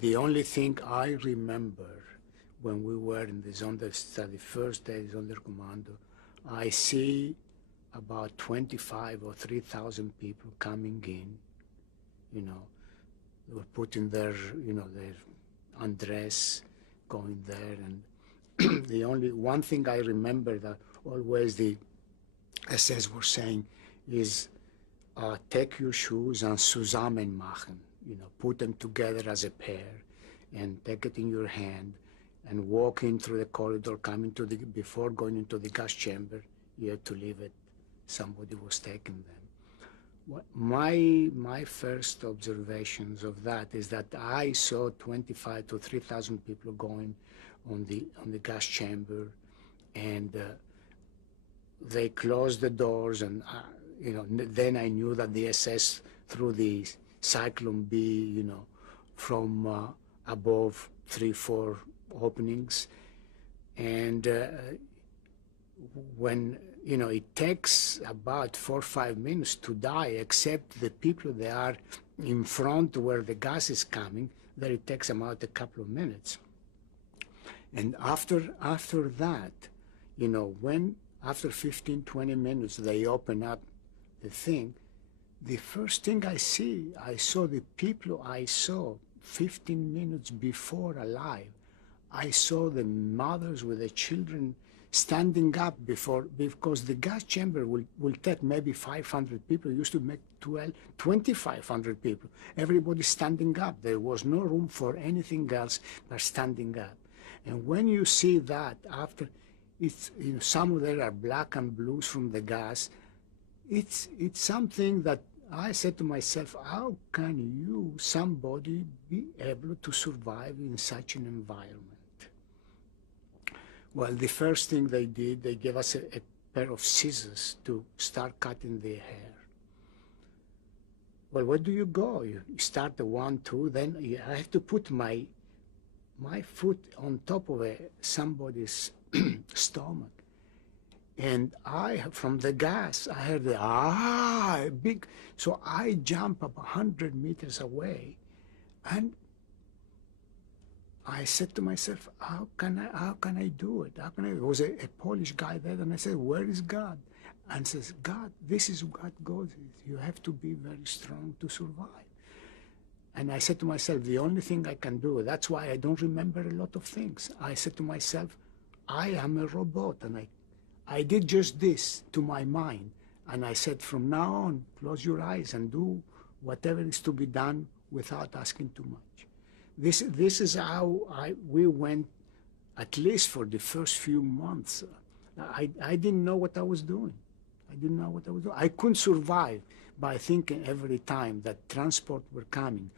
The only thing I remember when we were in the Sonder study, first day Sonderkommando, I see about 25 or 3,000 people coming in, you know, they were putting their, their undress, going there, and the only one thing I remember that always the SS were saying is, take your shoes and zusammen machen, put them together as a pair, and take it in your hand, and walk in through the corridor, before going into the gas chamber, you had to leave it. Somebody was taking them. My first observations of that is that I saw 25 to 3,000 people going on the gas chamber, and they closed the doors, and then I knew that the SS through the Cyclone B, from above 3-4 openings, and when it takes about 4 or 5 minutes to die, except the people that are in front where the gas is coming, there it takes about a couple of minutes. And after that, when after 15-20 minutes they open up the thing, the first thing I saw the people I saw 15 minutes before alive. I saw the mothers with the children standing up because the gas chamber will take maybe 500 people. It used to make 2,500 people. Everybody standing up. There was no room for anything else but standing up. And when you see that after, it's some of them are black and blues from the gas. It's something that I said to myself, how can somebody be able to survive in such an environment? Well, the first thing they did, they gave us a pair of scissors to start cutting their hair. Well, where do you go? You start the 1, 2, then I have to put my foot on top of somebody's stomach. And from the gas, I heard big, so I jump up 100 meters away, and I said to myself, how can I do it? There was a Polish guy there, and I said, where is God? And says, God, this is what God is. You have to be very strong to survive. And I said to myself, the only thing I can do, that's why I don't remember a lot of things. I said to myself, I am a robot, and I did just this to my mind. And I said, from now on, close your eyes and do whatever is to be done without asking too much. This is how we went, at least for the first few months. I didn't know what I was doing. I couldn't survive by thinking every time that transport were coming,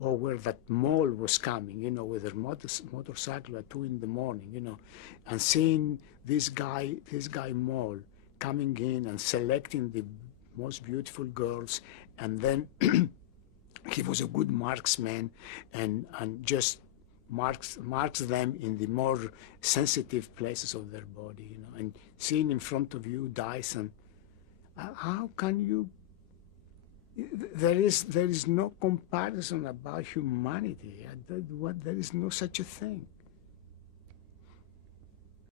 or where that mall was coming, with their motorcycle at 2 in the morning, and seeing this guy Mall coming in and selecting the most beautiful girls, and then he was a good marksman, and just marks them in the more sensitive places of their body, and seeing in front of you dice, and how can you? There is no comparison about humanity. There is no such a thing.